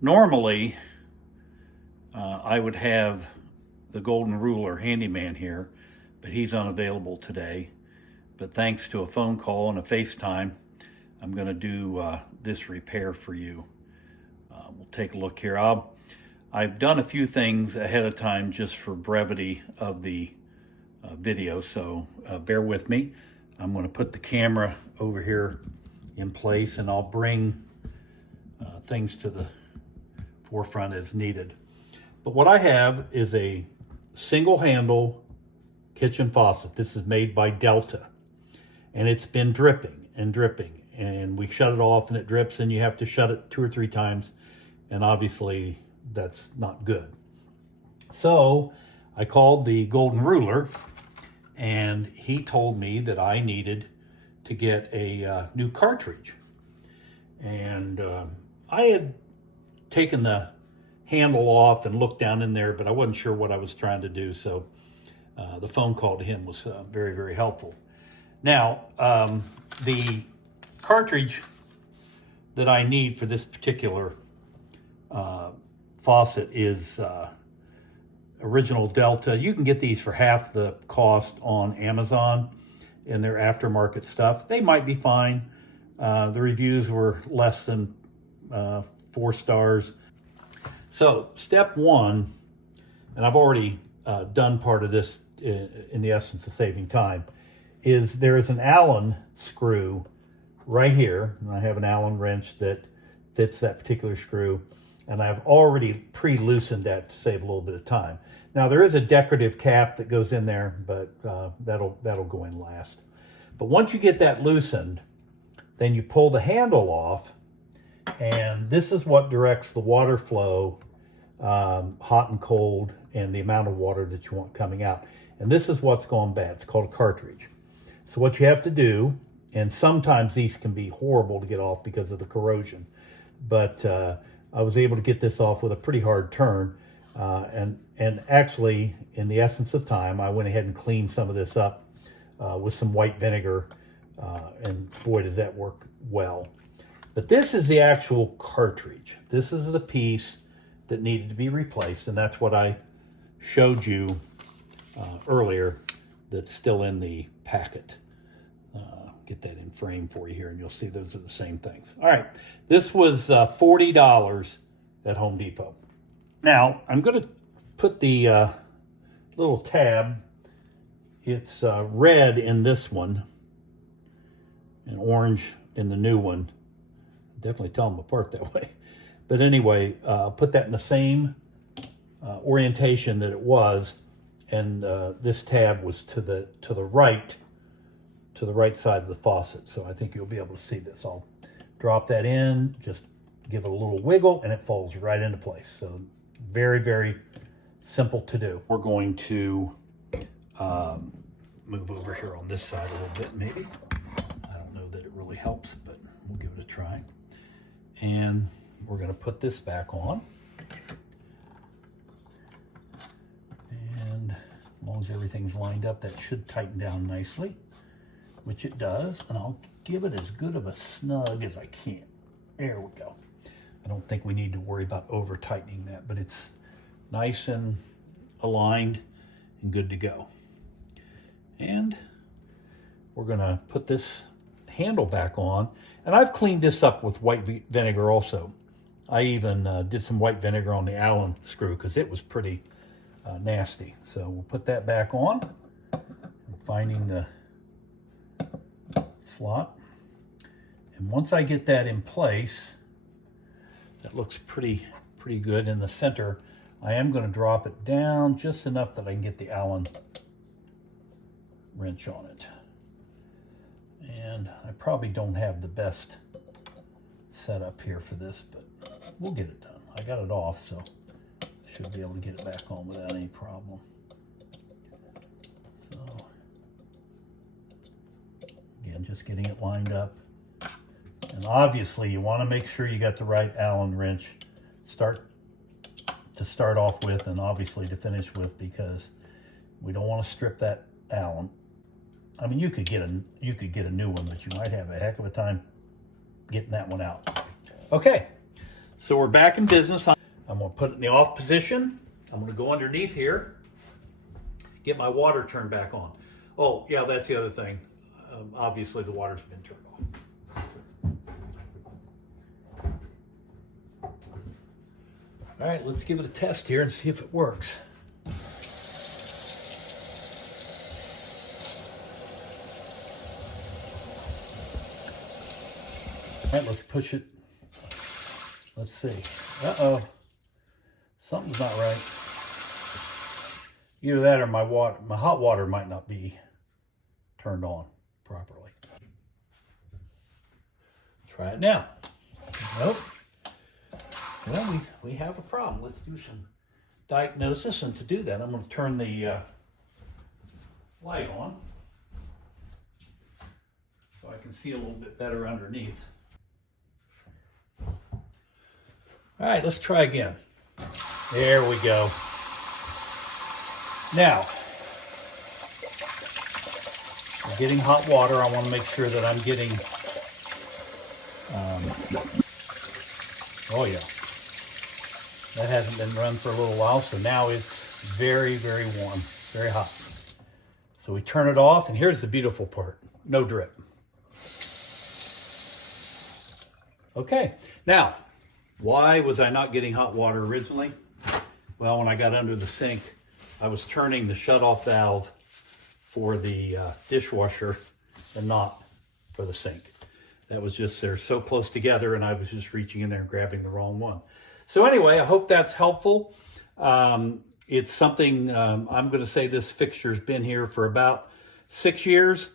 Normally, I would have the golden ruler handyman here, but he's unavailable today. But thanks to a phone call and a FaceTime, I'm going to do this repair for you. We'll take a look here. I've done a few things ahead of time just for brevity of the video, so bear with me. I'm going to put the camera over here in place, and I'll bring things to the forefront as needed. But what I have is a single handle kitchen faucet. This is made by Delta, and it's been dripping and dripping, and we shut it off and it drips, and you have to shut it 2 or 3 times, and obviously that's not good. So I called the golden ruler, and he told me that I needed to get a new cartridge. And I had taken the handle off and looked down in there, but I wasn't sure what I was trying to do. So the phone call to him was very, very helpful. Now, the cartridge that I need for this particular faucet is original Delta. You can get these for half the cost on Amazon in their aftermarket stuff. They might be fine. The reviews were less than 4 stars. So step 1, and I've already done part of this in the essence of saving time, is there is an Allen screw right here, and I have an Allen wrench that fits that particular screw, and I've already pre-loosened that to save a little bit of time. Now there is a decorative cap that goes in there, but that'll go in last. But once you get that loosened, then you pull the handle off, and this is what directs the water flow, hot and cold, and the amount of water that you want coming out. And this is what's gone bad. It's called a cartridge. So what you have to do, and sometimes these can be horrible to get off because of the corrosion, but I was able to get this off with a pretty hard turn. And actually, in the essence of time, I went ahead and cleaned some of this up with some white vinegar, and boy, does that work well. But this is the actual cartridge. This is the piece that needed to be replaced, and that's what I showed you earlier that's still in the packet. Get that in frame for you here, and you'll see those are the same things. All right, this was $40 at Home Depot. Now, I'm going to put the little tab. It's red in this one and orange in the new one. Definitely tell them apart that way. But anyway, put that in the same orientation that it was, and this tab was to the right side of the faucet. So I think you'll be able to see this. I'll drop that in, just give it a little wiggle, and it falls right into place. So very, very simple to do. We're going to move over here on this side a little bit, maybe. I don't know that it really helps, but we'll give it a try. And we're going to put this back on. And as long as everything's lined up, that should tighten down nicely, which it does. And I'll give it as good of a snug as I can. There we go. I don't think we need to worry about over tightening that, but it's nice and aligned and good to go. And we're going to put this handle back on, and I've cleaned this up with white vinegar also. I even did some white vinegar on the Allen screw because it was pretty nasty. So we'll put that back on. I'm finding the slot, and once I get that in place, that looks pretty good in the center. I am going to drop it down just enough that I can get the Allen wrench on it. And I probably don't have the best setup here for this, but we'll get it done. I got it off, so should be able to get it back on without any problem. So again, just getting it lined up. And obviously you want to make sure you got the right Allen wrench to start off with, and obviously to finish with, because we don't want to strip that Allen. I mean, you could get a new one, but you might have a heck of a time getting that one out. Okay, So we're back in business. I'm going to put it in the off position. I'm going to go underneath here, get my water turned back on. Oh, yeah, that's the other thing. Obviously, the water's been turned off. All right, let's give it a test here and see if it works. All right, let's push it. Let's see. Uh-oh. Something's not right. Either that or my hot water might not be turned on properly. Try it now. Nope. Well, we have a problem. Let's do some diagnosis, and to do that, I'm going to turn the light on so I can see a little bit better underneath. All right, let's try again. There we go. Now, I'm getting hot water. I want to make sure that I'm getting, oh yeah, that hasn't been run for a little while, so now it's very, very warm, very hot. So we turn it off, and here's the beautiful part. No drip. Okay, now, why was I not getting hot water originally? Well, when I got under the sink, I was turning the shutoff valve for the dishwasher and not for the sink. That was just, they're so close together, and I was just reaching in there and grabbing the wrong one. So anyway, I hope that's helpful. It's something, I'm going to say this fixture's been here for about 6 years.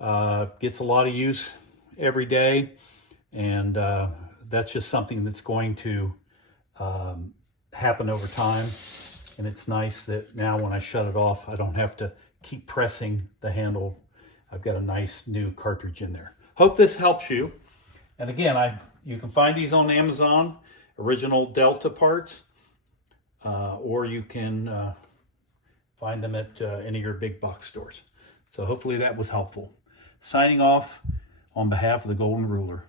Gets a lot of use every day, and that's just something that's going to happen over time. And it's nice that now when I shut it off, I don't have to keep pressing the handle. I've got a nice new cartridge in there. Hope this helps you. And again, you can find these on Amazon, original Delta parts, or you can find them at any of your big box stores. So hopefully that was helpful. Signing off on behalf of the Golden Ruler.